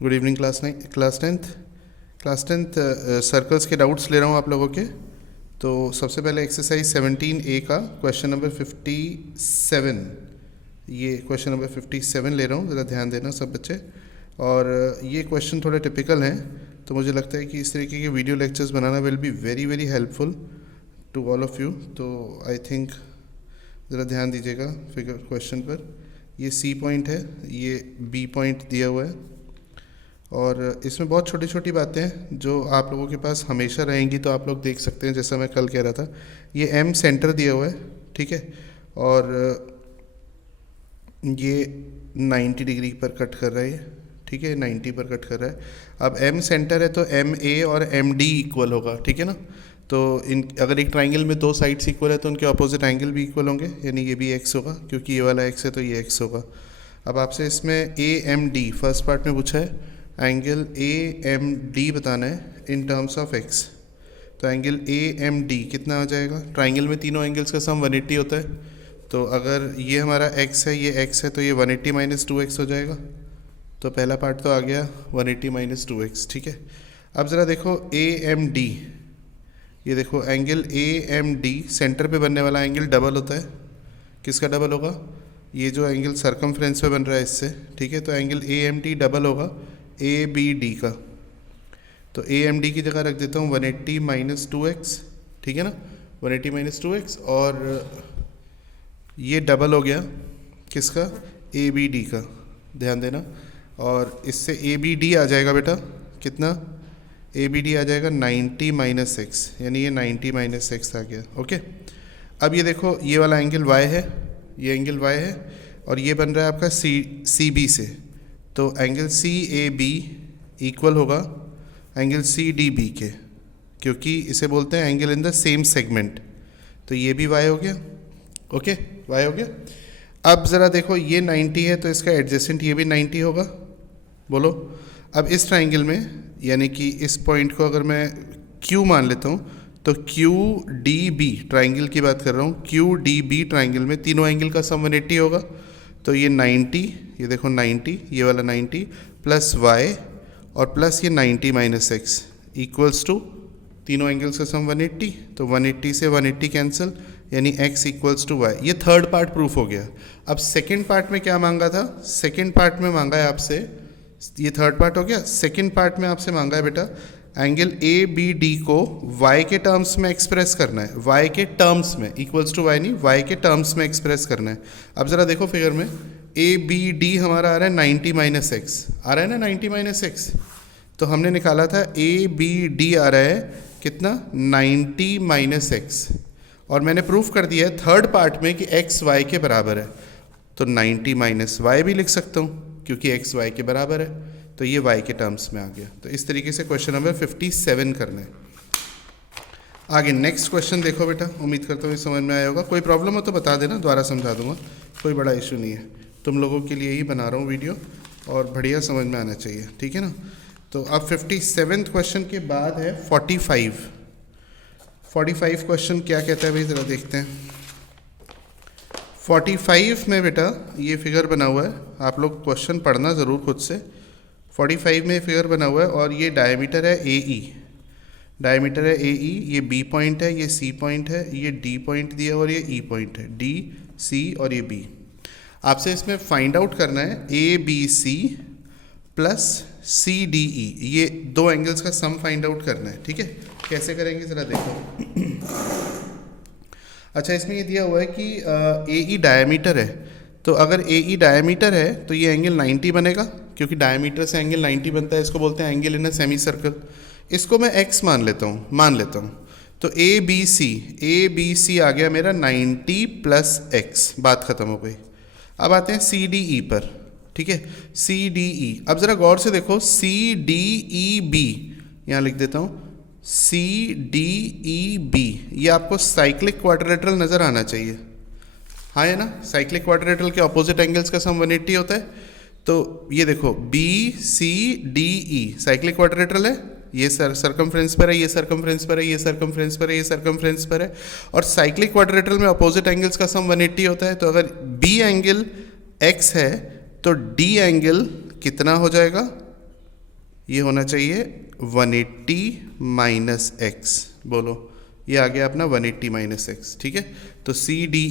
Good evening class tenth circles के doubts ले रहा हूँ आप लोगों के। तो सबसे पहले एक्सरसाइज 17A का क्वेश्चन नंबर 57, ये क्वेश्चन नंबर 57 ले रहा हूँ, ज़रा ध्यान देना सब बच्चे। और ये क्वेश्चन थोड़े टिपिकल हैं, तो मुझे लगता है कि इस तरीके के वीडियो लेक्चर्स बनाना will be very very helpful to all of you. तो आई थिंक ज़रा ध्यान दीजिएगा फिगर क्वेश्चन पर। ये C पॉइंट है, ये B पॉइंट दिया हुआ है, और इसमें बहुत छोटी छोटी बातें हैं जो आप लोगों के पास हमेशा रहेंगी, तो आप लोग देख सकते हैं। जैसा मैं कल कह रहा था, ये M सेंटर दिया हुआ है, ठीक है, और ये 90 डिग्री पर कट कर रहा है, ठीक है, 90 पर कट कर रहा है। अब M सेंटर है तो MA और MD इक्वल होगा, ठीक है ना। तो इन अगर एक ट्राइंगल में दो साइड्स इक्वल है तो उनके ऑपोजिट एंगल भी इक्वल होंगे, यानी ये भी x होगा, क्योंकि ये वाला x है तो ये x होगा। अब आपसे इसमें AMD फर्स्ट पार्ट में पूछा है, एंगल AMD बताना है इन टर्म्स ऑफ x। तो एंगल AMD कितना आ जाएगा? ट्राइंगल में तीनों एंगल्स का सम 180 होता है, तो अगर ये हमारा x है, ये x है, तो ये 180 माइनस 2x हो जाएगा। तो पहला पार्ट तो आ गया 180 माइनस 2x, ठीक है। अब ज़रा देखो AMD, ये देखो एंगल AMD सेंटर पे बनने वाला एंगल डबल होता है। किसका डबल होगा? ये जो एंगल सर्कमफ्रेंस पे बन रहा है इससे, ठीक है। तो एंगल AMD डबल होगा ABD का। तो AMD की जगह रख देता हूँ 180 माइनस 2x, ठीक है ना, 180 माइनस 2x, और ये डबल हो गया किसका? ABD का, ध्यान देना। और इससे ABD आ जाएगा बेटा कितना? ABD आ जाएगा 90 माइनस x, यानी ये 90 माइनस x आ गया, ओके। अब ये देखो, ये वाला एंगल y है, ये एंगल y है, और ये बन रहा है आपका CB से। तो एंगल CAB इक्वल होगा एंगल CDB के, क्योंकि इसे बोलते हैं angle in the same segment. तो ये भी y हो गया, ओके, y हो गया। अब ज़रा देखो, ये 90 है तो इसका एडजेसेंट ये भी 90 होगा, बोलो। अब इस ट्राइंगल में, यानी कि इस पॉइंट को अगर मैं Q मान लेता हूँ, तो QDB ट्राइंगल की बात कर रहा हूँ, QDB ट्राइंगल में तीनों एंगल का सम 180 होगा। तो ये 90, ये देखो 90, ये वाला 90 प्लस y और प्लस ये 90 माइनस x इक्वल्स टू तीनों एंगल्स का सम 180। तो 180 से 180 कैंसिल, यानी x इक्वल्स टू y। ये थर्ड पार्ट प्रूफ हो गया। अब सेकेंड पार्ट में क्या मांगा था? सेकेंड पार्ट में मांगा है आपसे, ये थर्ड पार्ट हो गया। सेकेंड पार्ट में आपसे मांगा है बेटा एंगल ABD को y के टर्म्स में एक्सप्रेस करना है, y के टर्म्स में, इक्वल्स टू y नहीं, y के टर्म्स में एक्सप्रेस करना है। अब ज़रा देखो फिगर में, ABD हमारा आ रहा है 90 माइनस एक्स, आ रहा है ना 90 माइनस एक्स। तो हमने निकाला था ABD आ रहा है कितना? 90 माइनस एक्स, और मैंने प्रूफ कर दिया है थर्ड पार्ट में कि x y के बराबर है। तो 90 माइनस y भी लिख सकता हूँ, क्योंकि x y के बराबर है, तो ये y के टर्म्स में आ गया। तो इस तरीके से क्वेश्चन नंबर 57 करना है। आगे नेक्स्ट क्वेश्चन देखो बेटा, उम्मीद करता हूँ समझ में आया होगा। कोई प्रॉब्लम हो तो बता देना, दोबारा समझा दूंगा, कोई बड़ा इशू नहीं है। तुम लोगों के लिए ही बना रहा हूँ वीडियो, और बढ़िया समझ में आना चाहिए, ठीक है ना। तो अब 57 क्वेश्चन के बाद है 45। 45 क्वेश्चन क्या कहता है भाई, ज़रा देखते हैं। 45 में बेटा ये फिगर बना हुआ है, आप लोग क्वेश्चन पढ़ना ज़रूर खुद से। 45 में फिगर बना हुआ है, और ये डायमीटर है AE, डायमीटर है AE, ये B पॉइंट है, ये C पॉइंट है, ये D पॉइंट दिया और ये E पॉइंट है, D C और ये B। आपसे इसमें फाइंड आउट करना है ABC प्लस CDE, ये दो एंगल्स का सम फाइंड आउट करना है, ठीक है। कैसे करेंगे ज़रा देखो। अच्छा, इसमें ये दिया हुआ है कि AE डायमीटर है, तो अगर AE डायमीटर है तो ये एंगल 90 बनेगा, क्योंकि डायमीटर से एंगल 90 बनता है। इसको बोलते हैं angle in a semi circle. इसको मैं x मान लेता हूँ। तो ABC आ गया मेरा 90 प्लस x, बात ख़त्म हो गई। अब आते हैं CDE पर, ठीक है, CDE। अब ज़रा गौर से देखो, CDEB यहाँ लिख देता हूँ, CDEB, ये आपको साइक्लिक क्वाड्रिलेटरल नज़र आना चाहिए, हाँ है ना। साइक्लिक क्वाड्रिलेटरल के ऑपोजिट एंगल्स का सम 180 होता है। तो ये देखो BCDE साइक्लिक क्वाड्रिलेटरल है, ये सर्कमफ्रेंस पर है, ये सर्कमफ्रेंस पर है, ये सर्कमफ्रेंस पर है, ये सर्कमफ्रेंस पर है, और साइक्लिक क्वाड्रिलेटरल में ऑपोजिट एंगल्स का सम 180 होता है। तो अगर B एंगल x है तो D एंगल कितना हो जाएगा? ये होना चाहिए 180 माइनस एक्स। बोलो, ये आ गया अपना 180 माइनस एक्स। ठीक है, तो सी डी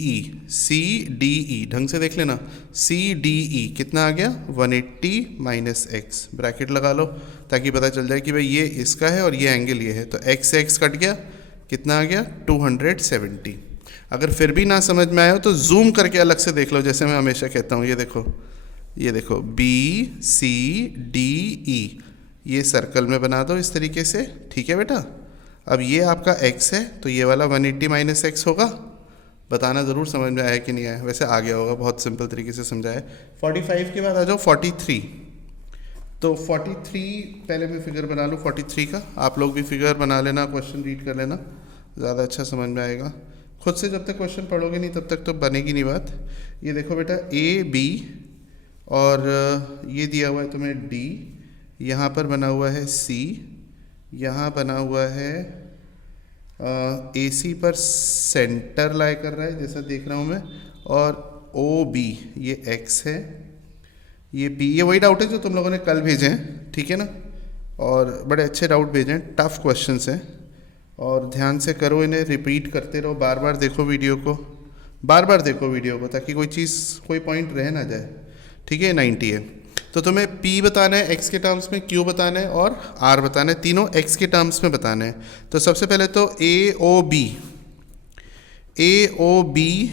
ई ढंग से देख लेना, सी डी ई कितना आ गया 180 माइनस एक्स, ब्रैकेट लगा लो ताकि पता चल जाए कि भाई ये इसका है और ये एंगल ये है। तो एक्स से एक्स कट गया, कितना आ गया 270। अगर फिर भी ना समझ में आया हो तो जूम करके अलग से देख लो, जैसे मैं हमेशा कहता हूँ। ये देखो बी सी डी ई, ये सर्कल में बना दो इस तरीके से। ठीक है बेटा, अब ये आपका x है तो ये वाला 180 माइनस एक्स होगा। बताना ज़रूर समझ में आया कि नहीं आया, वैसे आ गया होगा, बहुत सिंपल तरीके से समझाया। 45 के बाद आ जाओ 43। तो 43 पहले मैं फिगर बना लूँ 43 का, आप लोग भी फिगर बना लेना, क्वेश्चन रीड कर लेना, ज़्यादा अच्छा समझ में आएगा। खुद से जब तक क्वेश्चन पढ़ोगे नहीं तब तक तो बनेगी नहीं बात। ये देखो बेटा ए बी और ये दिया हुआ है तुम्हें डी, यहाँ पर बना हुआ है सी, यहाँ बना हुआ है ए सी पर सेंटर लाई कर रहा है जैसा देख रहा हूँ मैं, और ओ बी ये एक्स है, ये बी। ये वही डाउट है जो तुम लोगों ने कल भेजे हैं, ठीक है ना, और बड़े अच्छे डाउट भेजे हैं, टफ क्वेश्चंस हैं, और ध्यान से करो इन्हें, रिपीट करते रहो, बार बार देखो वीडियो को, बार बार देखो वीडियो को, ताकि कोई चीज़ कोई पॉइंट रह ना जाए। ठीक है, 90 है। तो तुम्हें P बताना है x के टर्म्स में, Q बताना है और R बताना है, तीनों x के टर्म्स में बताना है। तो सबसे पहले तो ए ओ बी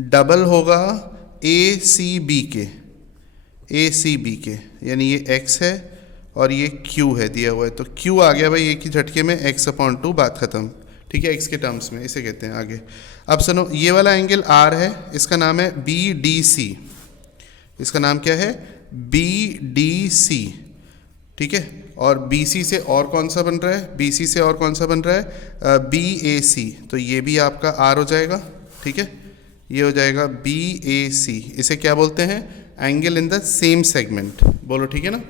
डबल होगा ए सी बी के, यानी ये x है और ये q है दिया हुआ है, तो q आ गया भाई एक ही झटके में x/2, बात खत्म। ठीक है, x के टर्म्स में इसे कहते हैं। आगे अब सुनो, ये वाला एंगल r है, इसका नाम है BDC, इसका नाम क्या है BDC। ठीक है, और BC से और कौन सा बन रहा है, BC से और कौन सा बन रहा है BAC, तो ये भी आपका R हो जाएगा। ठीक है, ये हो जाएगा BAC। इसे क्या बोलते हैं, angle in the same segment. बोलो ठीक है ना।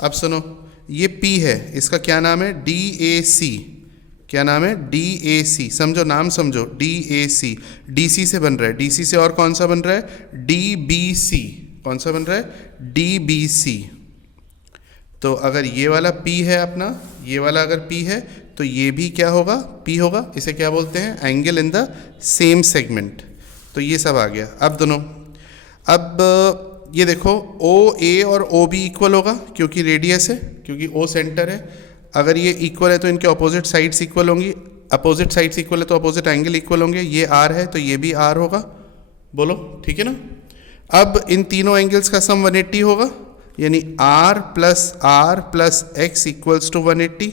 अब सुनो, ये P है, इसका क्या नाम है DAC, क्या नाम है DAC, समझो नाम समझो, DAC। DC से बन रहा है, DC से और कौन सा बन रहा है DBC, कौन सा बन रहा है DBC। तो अगर ये वाला P है अपना, ये वाला अगर P है तो ये भी क्या होगा P होगा। इसे क्या बोलते हैं, angle in the same segment. तो ये सब आ गया। अब दोनों, अब ये देखो OA और OB इक्वल होगा क्योंकि रेडियस है, क्योंकि O सेंटर है। अगर ये इक्वल है तो इनके अपोजिट साइड्स इक्वल होंगी, अपोजिट साइड्स इक्वल है तो अपोजिट एंगल इक्वल होंगे। ये R है तो ये भी R होगा। बोलो ठीक है ना। अब इन तीनों एंगल्स का सम 180 होगा, यानी R plus x equals to 180,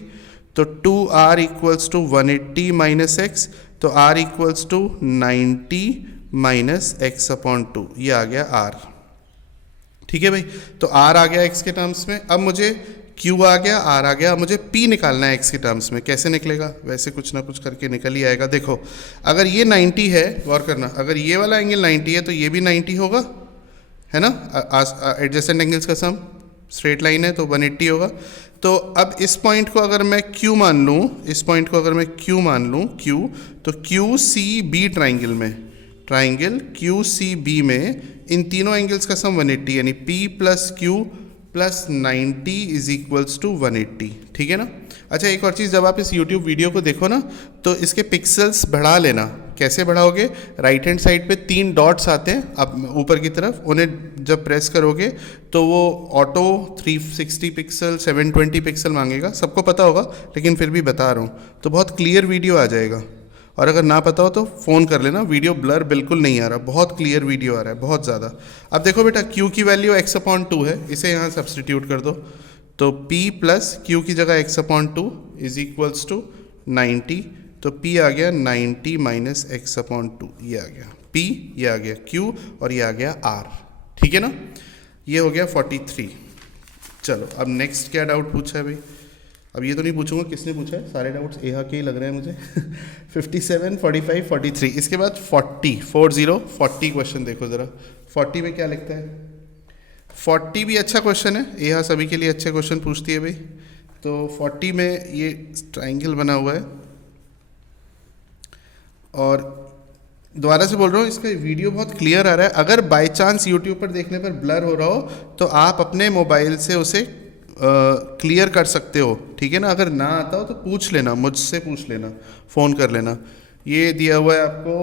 तो 2R equals to 180 minus x, तो R equals to 90 minus x/2, ये आ गया R। ठीक है भाई, तो R आ गया x के टर्म्स में। अब मुझे Q आ गया, R आ गया, अब मुझे P निकालना है x के टर्म्स में। कैसे निकलेगा, वैसे कुछ ना कुछ करके निकल ही आएगा। देखो अगर ये 90 है, गौर करना, अगर ये वाला एंगल 90 है तो ये भी 90 होगा, है ना, एडजेसेंट एंगल्स का सम, स्ट्रेट लाइन है तो 180 होगा। तो अब इस पॉइंट को अगर मैं Q मान लूँ, इस पॉइंट को अगर मैं Q मान लूँ, Q, तो QCB ट्राइंगल में, ट्राइंगल QCB में इन तीनों एंगल्स का सम 180, यानी P plus Q plus 90 is equals to 180। ठीक है ना। अच्छा एक और चीज़, जब आप इस YouTube वीडियो को देखो ना तो इसके पिक्सल्स बढ़ा लेना। कैसे बढ़ाओगे, राइट हैंड साइड पे 3 डॉट्स आते हैं आप ऊपर की तरफ, उन्हें जब प्रेस करोगे तो वो ऑटो 360 पिक्सल 720 पिक्सल मांगेगा, सबको पता होगा लेकिन फिर भी बता रहा हूँ, तो बहुत क्लियर वीडियो आ जाएगा। और अगर ना पता हो तो फ़ोन कर लेना, वीडियो ब्लर बिल्कुल नहीं आ रहा, बहुत क्लियर वीडियो आ रहा है, बहुत ज़्यादा। अब देखो बेटा Q की वैल्यू x/2 है, इसे यहाँ सब्सटीट्यूट कर दो, तो P प्लस Q की जगह x/2 इज इक्वल्स टू 90, तो P आ गया 90 माइनस x/2, ये आ गया P, ये आ गया Q और ये आ गया R। ठीक है ना, ये हो गया 43। चलो अब नेक्स्ट क्या डाउट पूछा है भाई। अब ये तो नहीं पूछूंगा किसने पूछा है, सारे डाउट्स एहा के ही लग रहे हैं मुझे। 57, 45, 43, इसके बाद 40 क्वेश्चन देखो ज़रा। 40 में क्या लिखता है, 40 भी अच्छा क्वेश्चन है, एहा सभी के लिए अच्छे क्वेश्चन पूछती है भाई। तो 40 में ये ट्राइंगल बना हुआ है, और दोबारा से बोल रहा हूँ, इसका वीडियो बहुत क्लियर आ रहा है। अगर बाय चांस यूट्यूब पर देखने पर ब्लर हो रहा हो तो आप अपने मोबाइल से उसे क्लियर कर सकते हो, ठीक है ना। अगर ना आता हो तो पूछ लेना, मुझसे पूछ लेना, फ़ोन कर लेना। ये दिया हुआ है आपको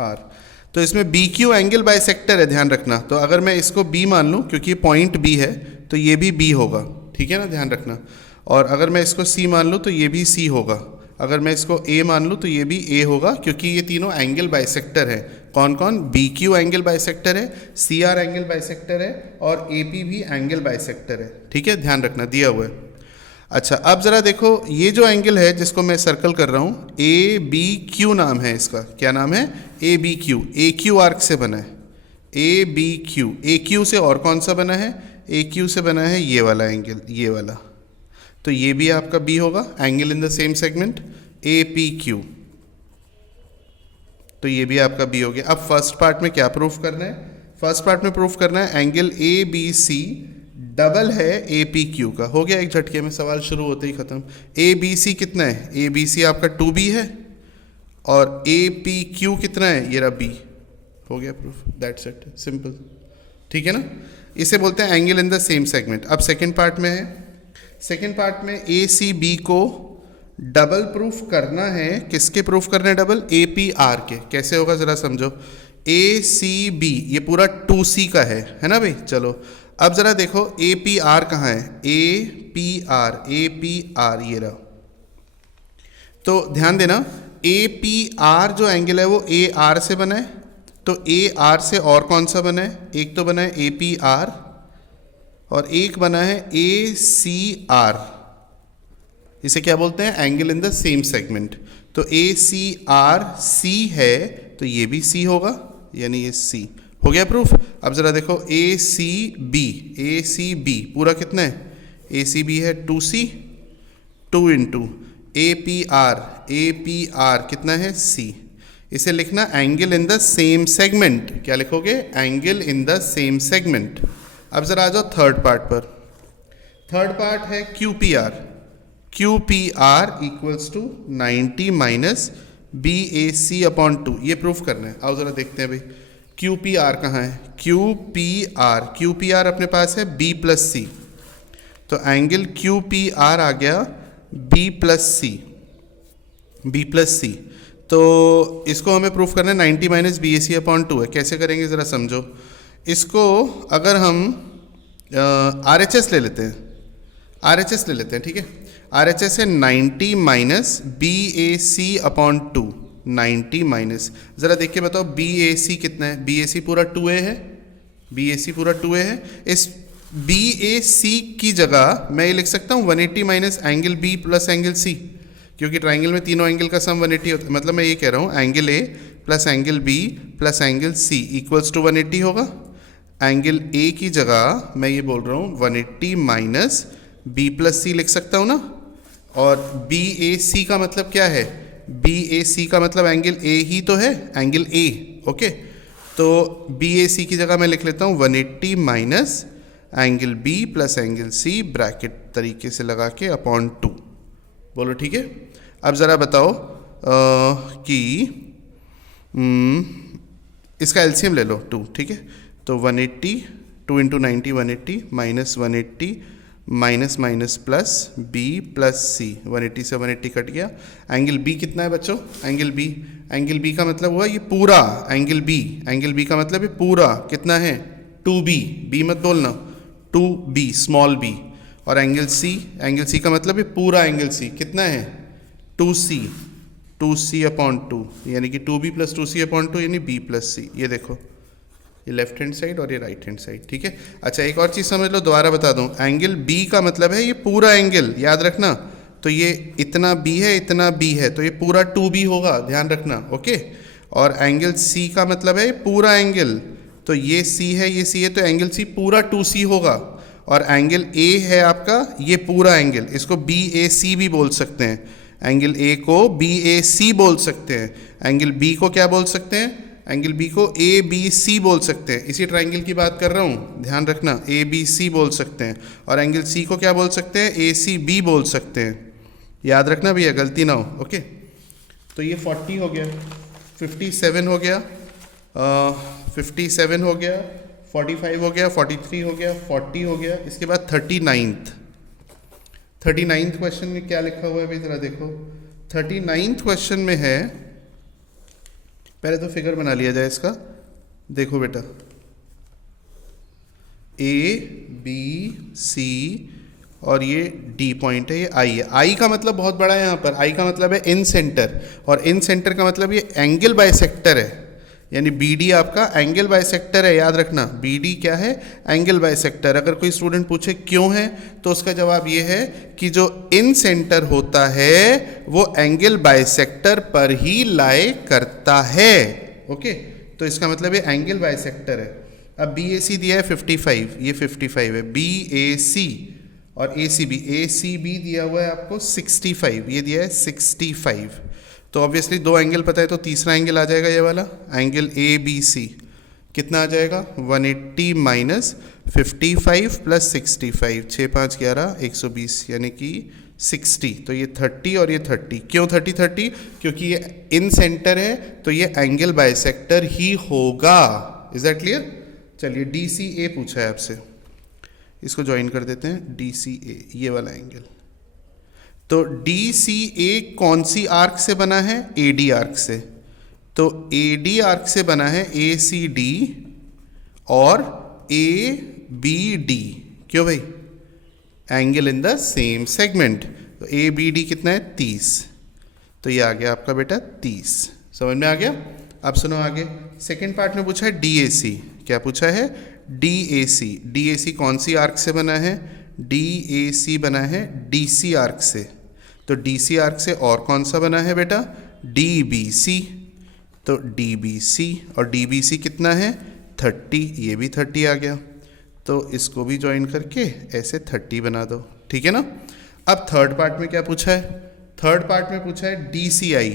आर, तो इसमें बी क्यू एंगल बाइसेक्टर है, ध्यान रखना। तो अगर मैं इसको बी मान लूँ, क्योंकि पॉइंट बी है, तो ये भी बी होगा, ठीक है ना, ध्यान रखना। और अगर मैं इसको सी मान लूँ तो ये भी सी होगा। अगर मैं इसको ए मान लूँ तो ये भी ए होगा, क्योंकि ये तीनों एंगल बाइसेक्टर है। कौन कौन? बी क्यू एंगल बाइसेक्टर है, सी आर एंगल बाइसेक्टर है, और ए पी भी एंगल बाइसेक्टर है, ठीक है, ध्यान रखना, दिया हुआ है। अच्छा, अब ज़रा देखो, ये जो एंगल है जिसको मैं सर्कल कर रहा हूँ, ए बी क्यू नाम है इसका। क्या नाम है? A B Q. A Q arc से बना है, A B Q. A Q से और कौन सा बना है? ए क्यू से बना है ये वाला एंगल, ये वाला। तो ये भी आपका बी होगा, angle in the same segment, A P Q. तो ये भी आपका बी हो गया। अब फर्स्ट पार्ट में क्या प्रूफ करना है? फर्स्ट पार्ट में प्रूफ करना है angle A B C double है ए पी क्यू का। हो गया एक झटके में, सवाल शुरू होते ही खत्म। ए बी सी कितना है? ए बी सी आपका 2b है, और ए पी क्यू कितना है? ये रहा बी। हो गया प्रूफ, दैट्स इट, सिंपल, ठीक है ना। इसे बोलते हैं angle in the same segment. अब सेकेंड पार्ट में है, सेकेंड पार्ट में ए सी बी को डबल प्रूफ करना है। किसके प्रूफ करना है डबल? ए पी आर के। कैसे होगा ज़रा समझो। ए सी बी ये पूरा 2c का है ना भाई। चलो अब ज़रा देखो, ए पी आर कहाँ है? A P R, A P are ये रहा। तो ध्यान देना, ए पी आर जो एंगल है वो ए आर से बना है। तो ए आर से और कौन सा बना है? एक तो बना है ए पी आर, और एक बना है ए सी आर। इसे क्या बोलते हैं? Angle in the same segment. तो ए सी आर सी है, तो ये भी सी होगा, यानी ये सी। हो गया प्रूफ। अब ज़रा देखो, ए C B, A C B पूरा कितना है? ए सी बी है 2c, 2 into A P R, A P R कितना है? सी। इसे लिखना angle in the same segment. क्या लिखोगे? Angle in the same segment. अब ज़रा आ जाओ थर्ड पार्ट पर। थर्ड पार्ट है Q P R. Q P R equals to 90 minus B A C upon 2। ये प्रूफ करना है। आओ ज़रा देखते हैं भाई, क्यू पी आर कहाँ है? Q P R, Q P are अपने पास है बी प्लस सी। तो एंगल क्यू पी आर आ गया बी प्लस सी, बी प्लस सी। तो इसको हमें प्रूफ करना है 90 minus B A C upon 2 है। कैसे करेंगे ज़रा समझो। इसको अगर हम आर एच एस ले लेते हैं, आर एच एस ले लेते हैं, ठीक है। आर एच एस है 90 minus B A C upon 2। 90 minus, ज़रा देख के बताओ बी ए सी कितना है? बी ए सी पूरा 2a है, बी ए सी पूरा 2a है। इस बी ए सी की जगह मैं ये लिख सकता हूँ 180 minus angle B plus angle C, क्योंकि ट्राइंगल में तीनों एंगल का सम 180 होता है। मतलब मैं ये कह रहा हूँ angle A plus angle B plus angle C equals to 180 होगा। एंगल ए की जगह मैं ये बोल रहा हूँ 180 माइनस बी प्लस सी लिख सकता हूँ ना। और बी ए सी का मतलब क्या है? बी ए सी का मतलब एंगल ए ही तो है, एंगल ए, ओके। तो बी ए सी की जगह मैं लिख लेता हूँ 180 minus angle B plus angle C bracket तरीके से लगा के अपॉन 2। बोलो ठीक है। अब ज़रा बताओ कि इसका एलसीएम ले लो 2, ठीक है। तो 180, 2 into 90 180 minus 180 minus minus plus b plus c. 180 से 180 कट गया। एंगल बी कितना है बच्चों? एंगल बी, एंगल बी का मतलब हुआ ये पूरा एंगल बी। एंगल बी का मतलब ये पूरा कितना है? 2b, बी मत बोलना, 2b स्मॉल b। और एंगल सी, एंगल सी का मतलब ये पूरा एंगल सी कितना है? 2c, 2c अपॉन 2, यानी कि 2b प्लस 2c अपॉन 2 यानी b प्लस सी। ये देखो, ये लेफ्ट हैंड साइड और ये राइट हैंड साइड, ठीक है। अच्छा एक और चीज़ समझ लो, दोबारा बता दूं। एंगल बी का मतलब है ये पूरा एंगल, याद रखना। तो ये इतना बी है, इतना बी है, तो ये पूरा 2b होगा, ध्यान रखना, ओके। और एंगल सी का मतलब है पूरा एंगल, तो ये सी है, ये सी है, तो एंगल सी पूरा 2c होगा। और एंगल ए है आपका ये पूरा एंगल, इसको बी ए सी भी बोल सकते हैं। एंगल ए को बी ए सी बोल सकते हैं, एंगल बी को क्या बोल सकते हैं? एंगल बी को ए बी सी बोल सकते हैं। इसी ट्राइंगल की बात कर रहा हूँ, ध्यान रखना, ए बी सी बोल सकते हैं। और एंगल सी को क्या बोल सकते हैं? ए सी बी बोल सकते हैं। याद रखना भैया, गलती ना हो, ओके। तो ये 40 हो गया, 57 हो गया, 57 हो गया, 45 हो गया, 43 हो गया, 40 हो गया। इसके बाद 39th, 39th क्वेश्चन में क्या लिखा हुआ है भाई, जरा देखो। 39th क्वेश्चन में है, पहले तो फिगर बना लिया जाए इसका। देखो बेटा, A B C और ये D पॉइंट है, ये I है। I का मतलब बहुत बड़ा है यहाँ पर, I का मतलब है इन सेंटर, और इन सेंटर का मतलब ये एंगल बाइसेक्टर है, यानी BD आपका एंगल बाइसेक्टर है, याद रखना। BD क्या है? Angle bisector. अगर कोई स्टूडेंट पूछे क्यों है, तो उसका जवाब ये है कि जो इन सेंटर होता है वो एंगल बाइसेक्टर पर ही लाई करता है। ओके, तो इसका मतलब ये एंगल बाइसेक्टर है। अब BAC दिया है 55, ये 55 है। BAC और ACB दिया हुआ है आपको 65, ये दिया है 65। तो ऑब्वियसली दो एंगल पता है, तो तीसरा एंगल आ जाएगा ये वाला एंगल ABC। कितना आ जाएगा? 180 माइनस 55 प्लस 65, 6 5 11 120, यानी कि 60। तो ये 30 और ये 30। क्यों 30? क्योंकि ये इन सेंटर है, तो ये एंगल बाइसेक्टर ही होगा। Is that clear? चलिए DCA पूछा है आपसे, इसको ज्वाइन कर देते हैं। DCA ये वाला एंगल, तो DCA कौन सी आर्क से बना है? AD आर्क से। तो AD आर्क से बना है ACD और ABD। क्यों भाई? Angle in the same segment. तो ABD कितना है? 30। तो ये आ गया आपका बेटा 30। समझ में आ गया? अब सुनो आगे, सेकेंड पार्ट में पूछा है DAC। क्या पूछा है? DAC। DAC कौन सी आर्क से बना है? DAC बना है DC आर्क से। तो DC आर्क से और कौन सा बना है बेटा? DBC। तो DBC और DBC कितना है? 30। ये भी 30 आ गया, तो इसको भी ज्वाइन करके ऐसे 30 बना दो। ठीक है ना? अब थर्ड पार्ट में क्या पूछा है? थर्ड पार्ट में पूछा है DCI।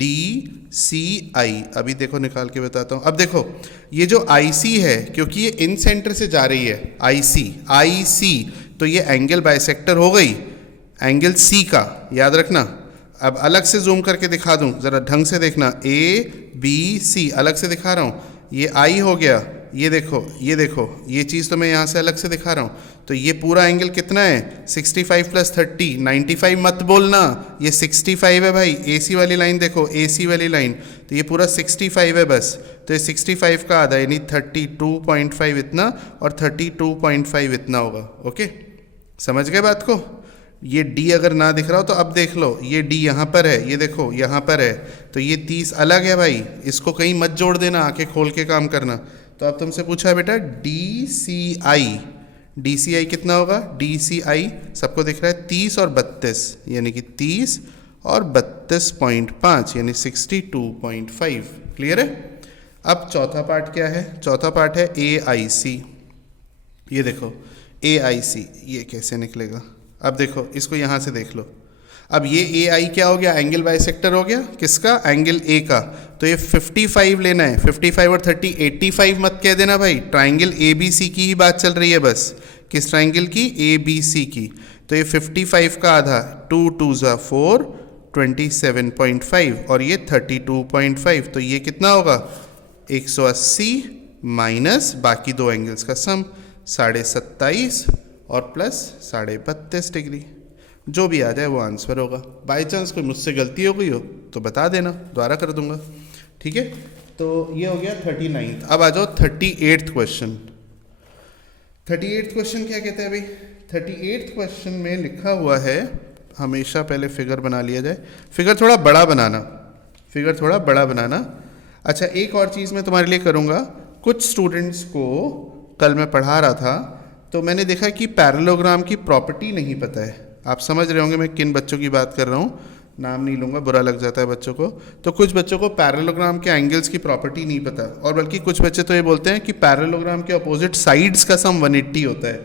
DCI अभी देखो निकाल के बताता हूँ। अब देखो, ये जो IC है, क्योंकि ये इन सेंटर से जा रही है, IC, तो ये एंगल बाइसेक्टर हो गई एंगल C का, याद रखना। अब अलग से जूम करके दिखा दूं, जरा ढंग से देखना। ABC अलग से दिखा रहा हूँ, ये I हो गया, ये देखो, ये चीज़ तो मैं यहाँ से अलग से दिखा रहा हूँ। तो ये पूरा एंगल कितना है? 65 प्लस 30, 95 मत बोलना, ये 65 है भाई। AC वाली लाइन देखो, AC वाली लाइन, तो ये पूरा 65 है बस। तो ये 65 का आधा, यानी 32.5 इतना और 32.5 इतना होगा। ओके, समझ गए बात को? ये D अगर ना दिख रहा हो तो अब देख लो, ये D यहाँ पर है, ये देखो यहाँ पर है, तो ये 30 अलग है भाई, इसको कहीं मत जोड़ देना, आंखें खोल के काम करना। तो अब तुमसे पूछा है बेटा DCI कितना होगा? DCI सबको दिख रहा है 30 और 32, यानी कि 30 और 32.5, यानी 62.5। क्लियर है? अब चौथा पार्ट क्या है? चौथा पार्ट है AIC। ये देखो AIC, ये कैसे निकलेगा? अब देखो, इसको यहाँ से देख लो। अब ये AI क्या हो गया? एंगल बाइसेक्टर हो गया। किसका? एंगल A का। तो ये 55 लेना है, 55 और 30, 85 मत कह देना भाई। ट्राइंगल ABC की ही बात चल रही है बस। किस ट्राइंगल की? ABC की। तो ये 55 का आधा, 2 2 ज़ा 4, 27.5 और ये 32.5। तो ये कितना होगा? 180 माइनस बाकी दो एंगल्स का सम, 27.5 और प्लस 32.5 डिग्री। जो भी आ जाए वो आंसर होगा। बाई चांस कोई मुझसे गलती हो गई हो तो बता देना, दोबारा कर दूंगा। ठीक है? तो ये हो गया 39th। अब आ जाओ 38th क्वेश्चन। 38th क्वेश्चन क्या कहता है भाई? 38th क्वेश्चन में लिखा हुआ है, हमेशा पहले फिगर बना लिया जाए। फिगर थोड़ा बड़ा बनाना। अच्छा, एक और चीज़ मैं तुम्हारे लिए करूँगा। कुछ स्टूडेंट्स को कल मैं पढ़ा रहा था, तो मैंने देखा कि पैरेललोग्राम की प्रॉपर्टी नहीं पता है। आप समझ रहे होंगे मैं किन बच्चों की बात कर रहा हूँ, नाम नहीं लूँगा, बुरा लग जाता है बच्चों को। तो कुछ बच्चों को पैरेललोग्राम के एंगल्स की प्रॉपर्टी नहीं पता, और बल्कि कुछ बच्चे तो ये बोलते हैं कि पैरेललोग्राम के अपोजिट साइड्स का सम 180 होता है।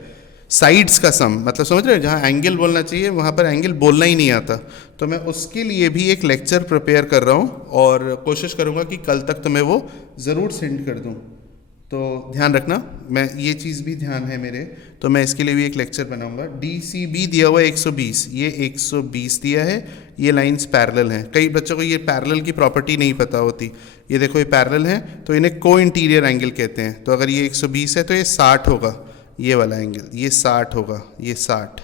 साइड्स का सम मतलब समझ रहे हो, जहाँ एंगल बोलना चाहिए वहाँ पर एंगल बोलना ही नहीं आता। तो मैं उसके लिए भी एक लेक्चर प्रिपेयर कर रहा हूँ, और कोशिश करूँगा कि कल तक तो मैं वो ज़रूर सेंड कर दूँ। तो ध्यान रखना, मैं ये चीज़ भी ध्यान है मेरे, तो मैं इसके लिए भी एक लेक्चर बनाऊंगा। DCB दिया हुआ है 120, ये 120 दिया है, ये लाइंस पैरेलल हैं। कई बच्चों को ये पैरेलल की प्रॉपर्टी नहीं पता होती। ये देखो, ये पैरेलल हैं, तो इन्हें को इंटीरियर एंगल कहते हैं। तो अगर ये 120 है तो ये 60 होगा, ये वाला एंगल, ये 60 होगा, ये 60।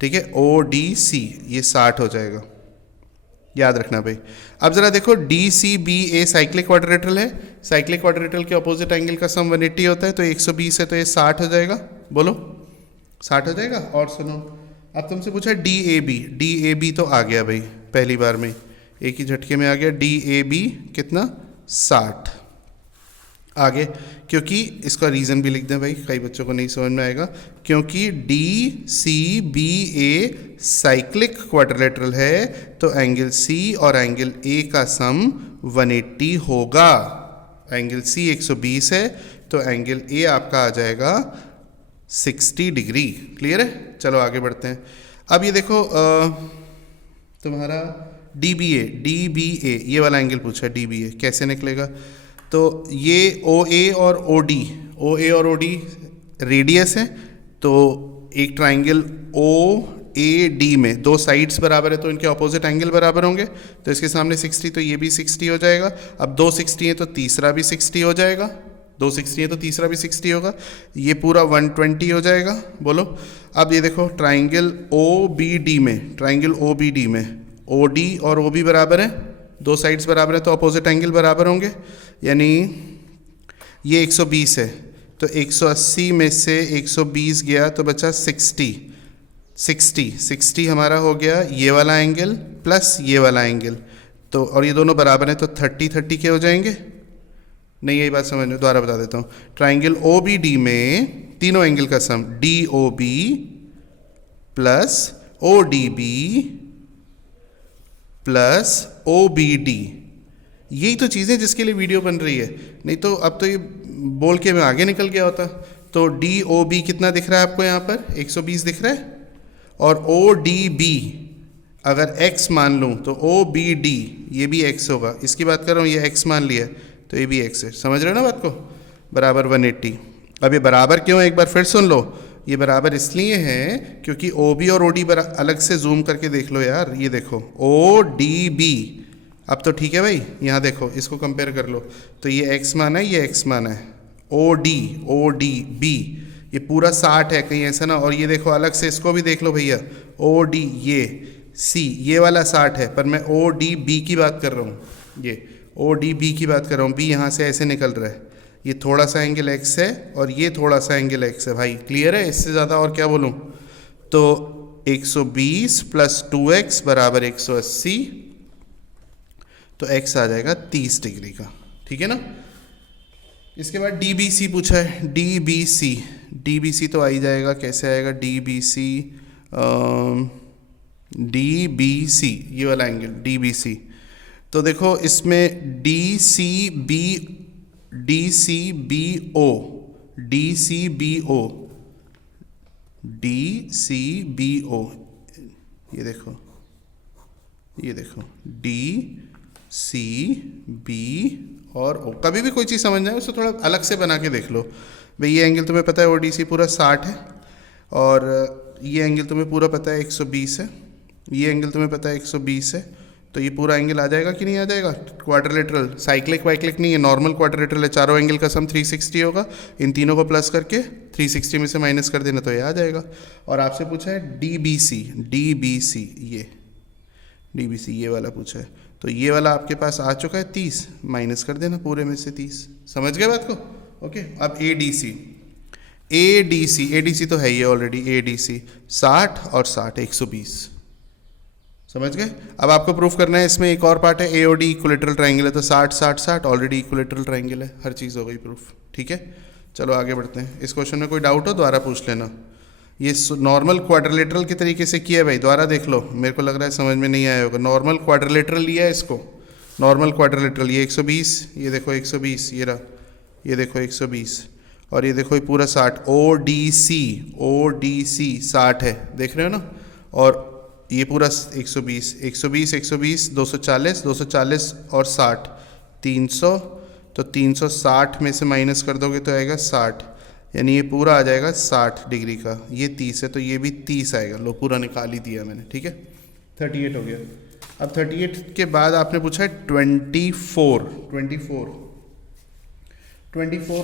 ठीक है, ODC ये 60 हो जाएगा, याद रखना भाई। अब जरा देखो DCBA साइक्लिक क्वाड्रिलेटरल है, साइक्लिक क्वाड्रिलेटरल के अपोजिट एंगल का सम 180 होता है, तो 120 है तो ये 60 हो जाएगा, बोलो 60 हो जाएगा। और सुनो, अब तुमसे पूछा DAB तो आ गया भाई, पहली बार में एक ही झटके में आ गया। DAB कितना, 60। आगे, क्योंकि इसका रीज़न भी लिख दें भाई, कई बच्चों को नहीं समझ में आएगा, क्योंकि DCBA साइक्लिक क्वाड्रिलेटरल है तो एंगल C और एंगल A का सम 180 होगा। एंगल C 120 है तो एंगल A आपका आ जाएगा 60 डिग्री। क्लियर है, चलो आगे बढ़ते हैं। अब ये देखो तुम्हारा DBA ये वाला एंगल पूछा है, DBA कैसे निकलेगा, तो ये OA और OD रेडियस है, तो एक ट्राइंगल OAD में दो साइड्स बराबर है तो इनके ऑपोजिट एंगल बराबर होंगे, तो इसके सामने 60 तो ये भी 60 हो जाएगा। अब दो 60 है तो तीसरा भी 60 हो जाएगा, दो 60 है तो तीसरा भी 60 होगा, ये पूरा 120 हो जाएगा, बोलो। अब ये देखो ट्राइंगल OBD में OD और OB बराबर है, दो साइड्स बराबर है तो अपोजिट एंगल बराबर होंगे, यानी ये 120 है तो 180 में से 120 गया तो बचा 60 हमारा हो गया ये वाला एंगल प्लस ये वाला एंगल, तो और ये दोनों बराबर हैं तो 30 के हो जाएंगे। नहीं यही बात समझ में, दोबारा बता देता हूँ। ट्राइंगल OBD में तीनों एंगल का सम DOB plus ODB plus OBD, यही तो चीज़ें जिसके लिए वीडियो बन रही है, नहीं तो अब तो ये बोल के मैं आगे निकल गया होता। तो DOB कितना दिख रहा है आपको यहाँ पर, 120 दिख रहा है, और ODB अगर x मान लूँ तो OBD ये भी x होगा, इसकी बात कर रहा हूँ, ये x मान लिया है तो ये भी x है, समझ रहे हो ना बात को, बराबर 180। अब ये बराबर क्यों है एक बार फिर सुन लो, ये बराबर इसलिए है क्योंकि OB और OD अलग से जूम करके देख लो यार, ये देखो ODB, अब तो ठीक है भाई, यहाँ देखो इसको कंपेयर कर लो, तो ये x मान है, ये x मान है, ODB ये पूरा 60 है, कहीं ऐसा ना, और ये देखो अलग से इसको भी देख लो भैया, OD ये C ये वाला 60 है, पर मैं ODB की बात कर रहा हूँ, ये ODB की बात कर रहा हूँ, B यहाँ से ऐसे निकल रहा है, ये थोड़ा सा एंगल x है और ये थोड़ा सा एंगल x है भाई, क्लियर है, इससे ज़्यादा और क्या बोलूँ। तो 120 प्लस 2x बराबर 180, तो x आ जाएगा 30 डिग्री का, ठीक है ना। इसके बाद DBC पूछा है, DBC तो आ ही जाएगा, कैसे आएगा DBC ये वाला एंगल DBC, तो देखो इसमें DCBO ये देखो DCB और O, कभी भी कोई चीज़ समझ जाए उसको थोड़ा अलग से बना के देख लो भाई। ये एंगल तुम्हें पता है ODC पूरा 60 है, और ये एंगल तुम्हें पूरा पता है 120 है, ये एंगल तुम्हें पता है 120 है, तो ये पूरा एंगल आ जाएगा कि नहीं आ जाएगा। क्वाड्रिलेटरल, साइक्लिक वाइक्लिक नहीं है, नॉर्मल क्वाड्रिलेटरल है, चारों एंगल का सम 360 होगा, इन तीनों को प्लस करके 360 में से माइनस कर देना तो ये आ जाएगा। और आपसे पूछा है DBC ये वाला पूछा है, तो ये वाला आपके पास आ चुका है 30, माइनस कर देना पूरे में से 30, समझ गए बात को, ओके। अब ADC तो है ये ऑलरेडी, ADC 60 और 60 120, समझ गए। अब आपको प्रूफ करना है, इसमें एक और पार्ट है, AOD इक्विलेटरल ट्राइंगल है, तो 60 ऑलरेडी इक्विलेटरल ट्राइंगल है, हर चीज़ हो गई प्रूफ, ठीक है। चलो आगे बढ़ते हैं। इस क्वेश्चन में कोई डाउट हो दोबारा पूछ लेना। ये नॉर्मल क्वाड्रिलेटरल के तरीके से किया है भाई, दोबारा देख लो, मेरे को लग रहा है समझ में नहीं आया होगा। नॉर्मल क्वाड्रिलेटरल लिया है इसको, नॉर्मल क्वाड्रिलेटरल, ये 120, ये देखो 120, ये रहा, ये देखो 120, और ये देखो ये पूरा 60, ODC 60 है, देख रहे हो ना, और ये पूरा 120 240 और 60 300, तो 360 में से माइनस कर दोगे तो आएगा 60, यानी ये पूरा आ जाएगा 60 डिग्री का, ये 30 है तो ये भी 30 आएगा, लो पूरा निकाल ही दिया मैंने, ठीक है। 38 हो गया। अब 38 के बाद आपने पूछा है 24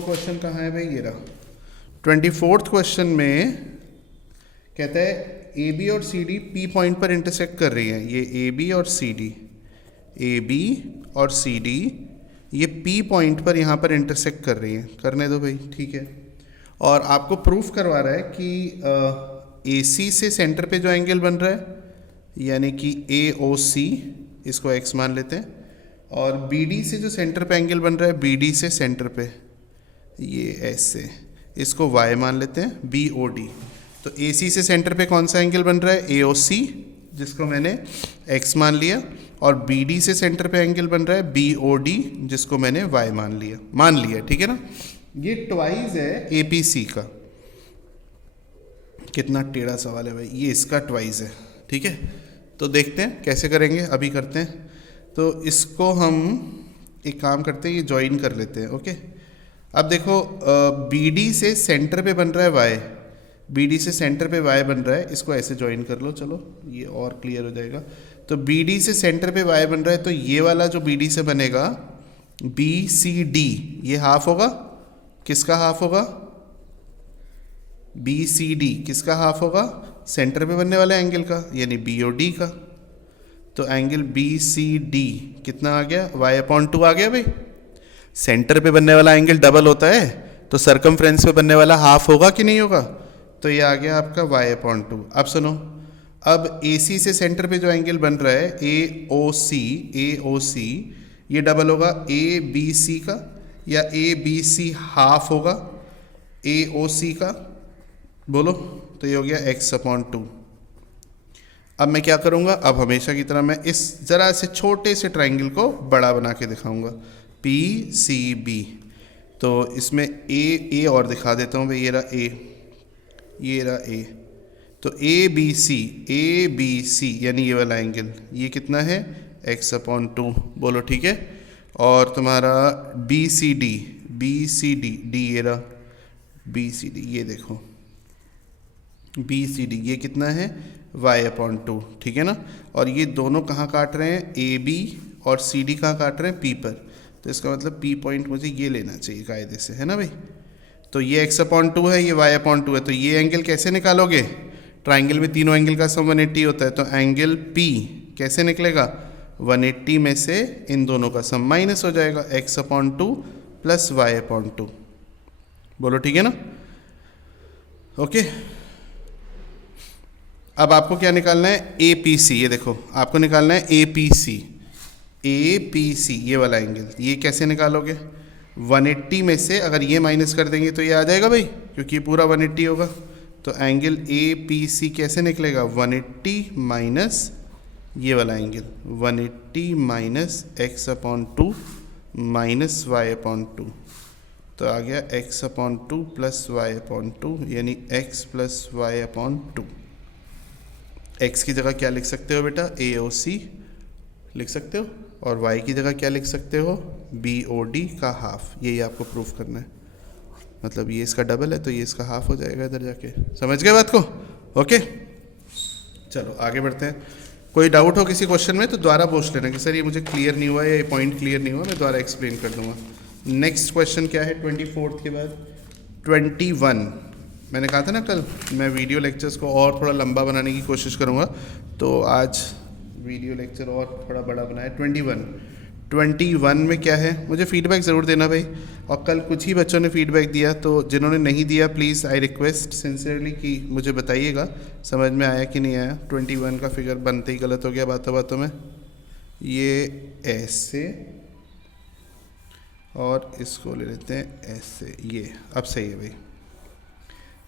क्वेश्चन कहाँ है भाई, ये रहा। 24th क्वेश्चन में कहता है ए बी और सी डी पी पॉइंट पर इंटरसेक्ट कर रही हैं, ये ए बी और सी डी, ए बी और सी डी ये पी पॉइंट पर यहाँ पर इंटरसेक्ट कर रही हैं, करने दो भाई, ठीक है। और आपको प्रूफ करवा रहा है कि ए सी से सेंटर पे जो एंगल बन रहा है यानी कि ए ओ सी, इसको एक्स मान लेते हैं, और बी डी से जो सेंटर पे एंगल बन रहा है, बी डी से सेंटर पे ये ऐसे, इसको वाई मान लेते हैं, बी ओ डी। तो ए सी से सेंटर पे कौन सा एंगल बन रहा है, ए ओ सी, जिसको मैंने एक्स मान लिया, और बी डी से सेंटर पे एंगल बन रहा है बी ओ डी, जिसको मैंने वाई मान लिया, ठीक है ना। ये ट्वाइस है ए पी सी का। कितना टेढ़ा सवाल है भाई, ये इसका ट्वाइस है, ठीक है। तो देखते हैं कैसे करेंगे, अभी करते हैं। तो इसको हम एक काम करते हैं, ये ज्वाइन कर लेते हैं, ओके। अब देखो बी डी से सेंटर पे बन रहा है वाई, बी डी से सेंटर पे वाई बन रहा है, इसको ऐसे ज्वाइन कर लो, चलो ये और क्लियर हो जाएगा। तो बी डी से सेंटर पे वाई बन रहा है, तो ये वाला जो बी डी से बनेगा बी सी डी, ये हाफ होगा, किसका हाफ होगा, बी सी डी किसका हाफ होगा, सेंटर पे बनने वाले एंगल का, यानी बी ओ डी का। तो एंगल बी सी डी कितना आ गया, वाई अपॉन टू आ गया भाई। सेंटर पे बनने वाला एंगल डबल होता है, तो सरकमफ्रेंस पे बनने वाला हाफ होगा कि नहीं होगा, तो ये आ गया आपका वाई अपॉन टू। अब सुनो, अब ए सी से सेंटर पे जो एंगल बन रहा है ए ओ सी, ये डबल होगा ए बी सी का, या ए बी सी हाफ होगा ए ओ सी का, बोलो। तो ये हो गया एक्स अपॉन टू। अब मैं क्या करूँगा, अब हमेशा की तरह मैं इस ज़रा से छोटे से ट्राइंगल को बड़ा बना के दिखाऊंगा, पी सी बी। तो इसमें ए और दिखा देता हूँ भाई, ये रहा ए, ये रहा ए। तो ए बी सी यानी ये वाला एंगल, ये कितना है, एक्स अपॉन टू, बोलो ठीक है। और तुम्हारा बी सी डी, डी ये रहा बी सी डी, ये देखो बी सी डी, ये कितना है, वाई अपॉन टू, ठीक है ना। और ये दोनों कहाँ काट रहे हैं, ए बी और सी डी कहाँ काट रहे हैं, पी पर। तो इसका मतलब पी पॉइंट मुझे ये लेना चाहिए कायदे से, है ना भाई। तो ये एक्स अपॉन टू है, ये वाई अपॉन टू है, तो ये एंगल कैसे निकालोगे, ट्राइंगल में तीनों एंगल का सम 180 होता है, तो एंगल पी कैसे निकलेगा, 180 में से इन दोनों का सम माइनस हो जाएगा, x upon two plus y upon two, बोलो ठीक है ना, ओके। अब आपको क्या निकालना है, ए पी सी, ये देखो आपको निकालना है ए पी सी, ये वाला एंगल, ये कैसे निकालोगे, 180 में से अगर ये माइनस कर देंगे तो ये आ जाएगा भाई, क्योंकि पूरा 180 होगा। तो एंगल ए पी सी कैसे निकलेगा, 180 माइनस ये वाला angle, 180 minus x upon two minus y upon two, तो आ गया x upon two plus y upon two, यानी x plus y upon two. X की जगह क्या लिख सकते हो बेटा, ए ओ सी लिख सकते हो, और वाई की जगह क्या लिख सकते हो, बी ओ डी का हाफ। यही आपको प्रूफ करना है, मतलब ये इसका डबल है तो ये इसका हाफ हो जाएगा इधर जाके, समझ गए बात को, ओके। चलो आगे बढ़ते हैं। कोई डाउट हो किसी क्वेश्चन में तो दोबारा पूछ लेना कि सर ये मुझे क्लियर नहीं हुआ या ये पॉइंट क्लियर नहीं हुआ, मैं दोबारा एक्सप्लेन कर दूंगा। नेक्स्ट क्वेश्चन क्या है, 24 के बाद 21। मैंने कहा था ना कल मैं वीडियो लेक्चर्स को और थोड़ा लंबा बनाने की कोशिश करूँगा, तो आज वीडियो लेक्चर और थोड़ा बड़ा बनाया। 21 में क्या है, मुझे फीडबैक ज़रूर देना भाई। और कल कुछ ही बच्चों ने फीडबैक दिया, तो जिन्होंने नहीं दिया प्लीज़ आई रिक्वेस्ट सिंसियरली कि मुझे बताइएगा समझ में आया कि नहीं आया। 21 का फिगर बनते ही गलत हो गया बातों बातों में, ये ऐसे और इसको ले लेते हैं ऐसे, ये अब सही है भाई।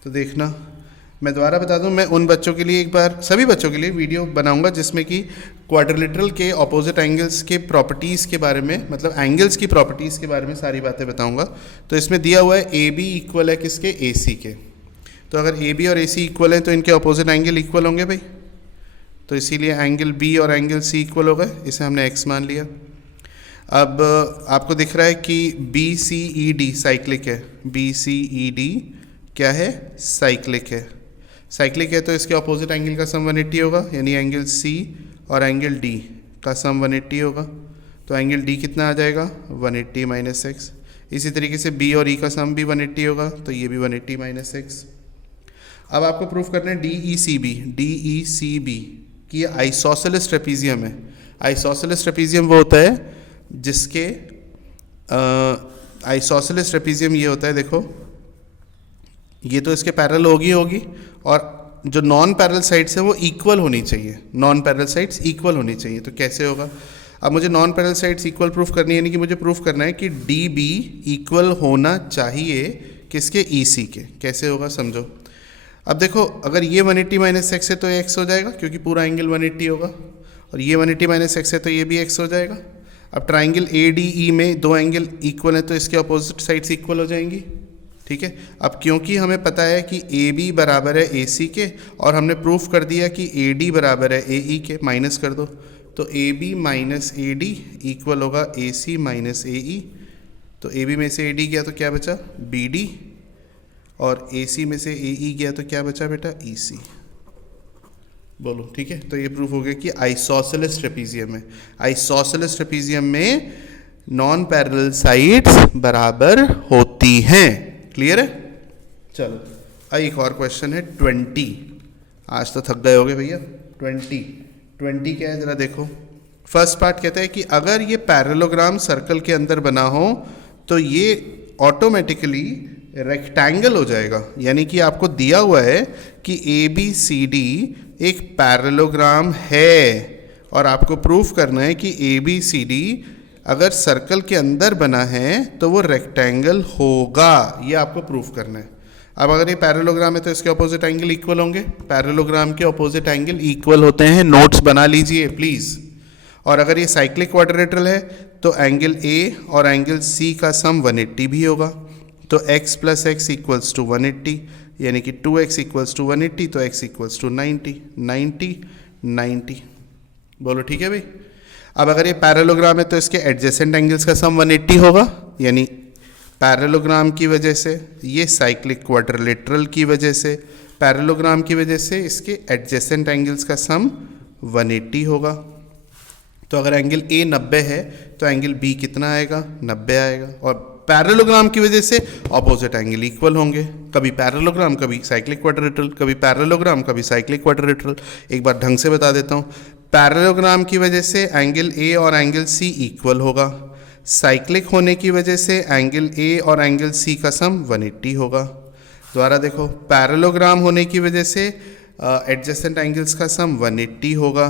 तो देखना, मैं दोबारा बता दूं, मैं उन बच्चों के लिए एक बार सभी बच्चों के लिए वीडियो बनाऊंगा जिसमें कि क्वाड्रिलेटरल के ऑपोजिट एंगल्स के प्रॉपर्टीज़ के बारे में, मतलब एंगल्स की प्रॉपर्टीज़ के बारे में सारी बातें बताऊंगा। तो इसमें दिया हुआ है ए बी इक्वल है किसके, ए सी के। तो अगर ए बी और ए सी इक्वल है तो इनके ऑपोजिट एंगल इक्वल होंगे भाई, तो इसीलिए एंगल बी और एंगल सी इक्वल हो गए, इसे हमने एक्स मान लिया। अब आपको दिख रहा है कि B C E D cyclic है, बी सी ई डी क्या है, साइक्लिक है। साइक्लिक है तो इसके ऑपोजिट एंगल का सम 180 होगा, यानी एंगल सी और एंगल डी का सम 180 होगा। तो एंगल डी कितना आ जाएगा, 180 माइनस एक्स। इसी तरीके से बी और ई का सम भी 180 होगा, तो ये भी 180 माइनस एक्स। अब आपको प्रूफ करना है डी ई सी बी कि ये आइसोसेलेस ट्रेपीजियम है। आइसोसेलेस ट्रेपीजियम वो होता है जिसके आइसोसेलेस ट्रेपीजियम ये होता है, देखो ये तो इसके पैरेलल होगी और जो नॉन पैरेलल साइड्स है वो इक्वल होनी चाहिए, नॉन पैरेलल साइड्स इक्वल होनी चाहिए। तो कैसे होगा? अब मुझे non parallel sides equal proof करनी है, यानी कि मुझे प्रूफ करना है कि डी बी इक्वल होना चाहिए किसके? ई सी के। कैसे होगा समझो। अब देखो अगर ये 180 माइनस एक्स है तो ये एक्स हो जाएगा क्योंकि पूरा एंगल 180 होगा, और ये 180 माइनस एक्स है तो ये भी एक्स हो जाएगा। अब ट्राइंगल ए डी ई में दो एंगल इक्वल है तो इसके अपोजिट साइड्स इक्वल हो जाएंगी, ठीक है। अब क्योंकि हमें पता है कि ए बी बराबर है ए सी के और हमने प्रूफ कर दिया कि ए डी बराबर है ए ई के, माइनस कर दो तो A B minus A D equal होगा ए सी माइनस ए ई। तो ए बी में से ए डी गया तो क्या बचा? बी डी, और ए सी में से ए ई गया तो क्या बचा बेटा? ई सी। बोलो ठीक है। तो ये प्रूफ हो गया कि आइसोसेलेस ट्रेपीजियम है। आइसोसेलेस ट्रेपीजियम में नॉन पैरेलल साइड्स बराबर होती हैं। क्लियर है? चलो एक और क्वेश्चन है 20। आज तो थक गए होगे भैया। 20 क्या है जरा देखो। फर्स्ट पार्ट कहता है कि अगर ये पैरेललोग्राम सर्कल के अंदर बना हो तो ये ऑटोमेटिकली रेक्टेंगल हो जाएगा। यानी कि आपको दिया हुआ है कि ए बी सी डी एक पैरेललोग्राम है और आपको प्रूफ करना है कि ए बी सी डी अगर सर्कल के अंदर बना है तो वो रेक्टेंगल होगा। ये आपको प्रूफ करना है। अब अगर ये पैरेललोग्राम है तो इसके अपोजिट एंगल इक्वल होंगे। पैरेललोग्राम के अपोजिट एंगल इक्वल होते हैं, नोट्स बना लीजिए प्लीज़। और अगर ये साइक्लिक क्वाड्रिलेटरल है तो एंगल ए और एंगल सी का सम 180 भी होगा। तो x plus x equals to 180, यानी कि 2x इक्वल्स टू 180, तो x इक्वल्स टू 90। बोलो ठीक है भाई। अब अगर ये पैरेललोग्राम है तो इसके एडजेसेंट एंगल्स का सम 180 होगा, यानी पैरेललोग्राम की वजह से, ये साइक्लिक क्वाड्रिलेटरल की वजह से, पैरेललोग्राम की वजह से इसके एडजेसेंट एंगल्स का सम 180 होगा। तो अगर एंगल ए 90 है तो एंगल बी कितना आएगा? 90 आएगा। और पैरेललोग्राम की वजह से ऑपोजिट एंगल इक्वल होंगे। कभी पैरेललोग्राम कभी साइक्लिक क्वाड्रिलेटरल, कभी पैरेललोग्राम कभी साइक्लिक क्वाड्रिलेटरल। एक बार ढंग से बता देता हूँ। पैरेललोग्राम की वजह से एंगल ए और एंगल सी इक्वल होगा। साइक्लिक होने की वजह से एंगल ए और एंगल सी का सम 180 होगा। दोबारा देखो, पैरेललोग्राम होने की वजह से एडजेसेंट एंगल्स का सम 180 होगा।